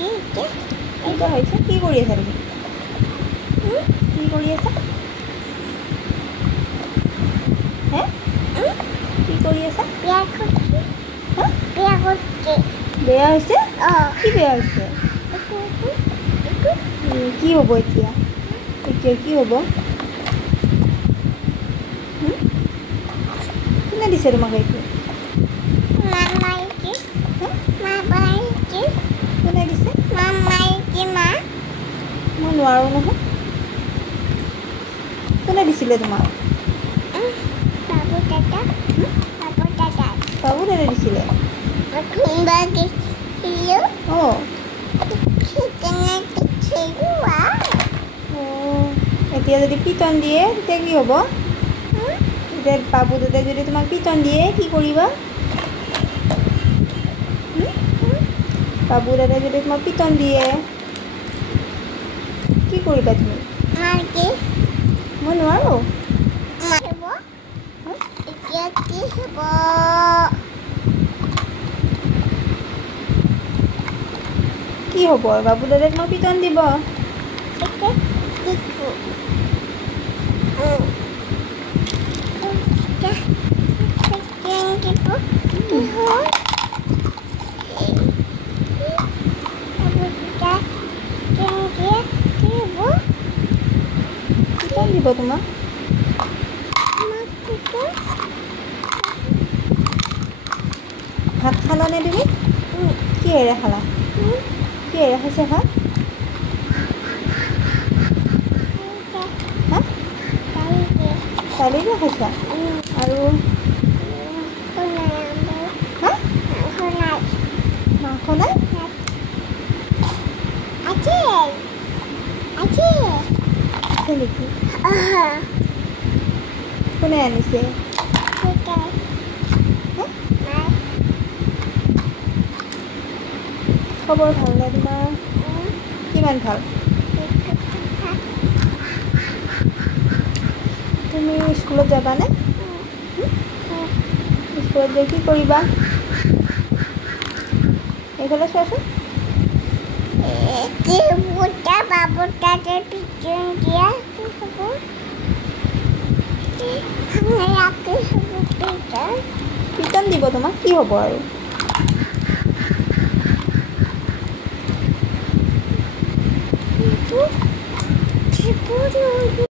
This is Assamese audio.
এনেকুৱা হৈছে কি কৰি আছা তুমি কি কৰি আছা হে কি কৰি আছা বেয়া হৈছে কি বেয়া হৈছে কি হ'ব এতিয়া এতিয়া কি হ'ব কোনে দিছে তোমাক এইটো কোনে দিছে মই নোৱাৰোঁ নহয় কোনে দিছিলে তোমাক বাবু দাদা দিছিলে অঁ এতিয়া যদি পিটন দিয়ে তেতিয়া কি হ'ব এতিয়া বাবু দাদাই যদি তোমাক পিটন দিয়ে কি কৰিবা বাবু দাদাই যদি তোমাক পিটন দিয়ে কি কৰিবা তুমি মই নোৱাৰোঁ কি হ'ব বাবু দাদাই তোমাক পিটন দিব পিটন দিব তোমাক ভাত খালানে তুমি কিহেৰে খালা কিহেৰে খাইছা ভাত হা দালিৰে খাইছা আৰু হা মাংস নাই আছে নেকি কোনে আনিছে খবৰ ভালনে তোমাৰ কিমান ভাল তুমি স্কুলত যাবানে স্কুলত গৈ কি কৰিবা এইফালে চোৱাচোন পিটন দিব তোমাক কি হ'ব আৰু